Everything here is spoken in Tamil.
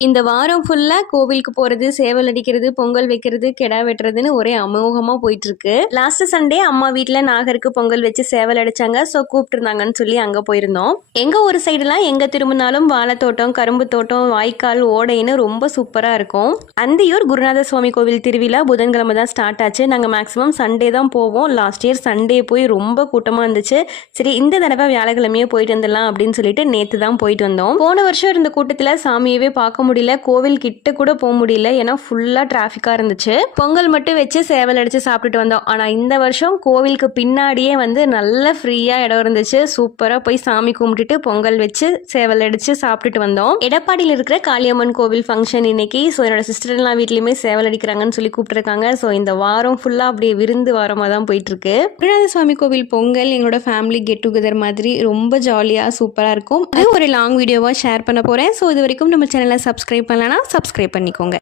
இந்த வாரம் ஃபுல்லா கோவிலுக்கு போறது, சேவல் அடிக்கிறது, பொங்கல் வைக்கிறது, கெடா வெட்டுறதுன்னு ஒரே அமோகமா போயிட்டு இருக்கு. லாஸ்ட் சண்டே அம்மா வீட்ல நாகருக்கு பொங்கல் வச்சு சேவல் அடிச்சாங்க. ஸோ கூப்பிட்டுருந்தாங்கன்னு சொல்லி அங்க போயிருந்தோம். எங்க ஒரு சைடுலாம் எங்க திரும்பினாலும் வாழைத்தோட்டம், கரும்பு தோட்டம், வாய்க்கால், ஓடைன்னு ரொம்ப சூப்பரா இருக்கும். அந்தியூர் குருநாத சுவாமி கோவில் திருவிழா புதன்கிழமை தான் ஸ்டார்ட் ஆச்சு. நாங்க மேக்ஸிமம் சண்டே தான் போவோம். லாஸ்ட் இயர் சண்டே போய் ரொம்ப கூட்டமா இருந்துச்சு. சரி இந்த தடவை வியாழக்கிழமையே போயிட்டு வந்துடலாம் அப்படின்னு சொல்லிட்டு நேத்து தான் போயிட்டு வந்தோம். போன வருஷம் இருந்த கூட்டத்துல சாமியவே பார்க்க முடியல, கோவில் கிட்ட கூட போக முடியல, ஏன்னா ஃபுல்லா டிராஃபிக்கா இருந்துச்சு. பொங்கல் மட்டும் வச்சு சேவல் அடிச்சு சாப்பிட்டுட்டு வந்தோம். ஆனா இந்த வருஷம் கோவிலுக்கு பின்னாடியே வந்து நல்ல ஃப்ரீயா இடம் இருந்துச்சு. சூப்பரா போய் சாமி கும்பிட்டுட்டு பொங்கல் வச்சு சேவல் அடிச்சு சாப்பிட்டுட்டு வந்தோம். எடப்பாடியில் இருக்கிற காளியம்மன் கோவில் ஃபங்க்ஷன் இன்னைக்கு. ஸோ என்னோட சிஸ்டர் எல்லாம் வீட்லயுமே சேவல் அடிக்கிறாங்கன்னு சொல்லி கூப்பிட்டுருக்காங்க. ஸோ இந்த வாரம் ஃபுல்லா அப்படியே விருந்து வாரமா தான் போயிட்டு இருக்கு. குருநாத சுவாமி கோவில் பொங்கல் எங்களோட ஃபேமிலி கெட் டுகெதர் மாதிரி ரொம்ப ஜாலியா சூப்பரா இருக்கும். அது ஒரு லாங் வீடியோவா ஷேர் பண்ண போறேன். ஸோ இது வரைக்கும் நம்ம சேனலை சப்ஸ்கிரைப் பண்ணலன்னா சப்ஸ்கிரைப் பண்ணிக்கோங்க.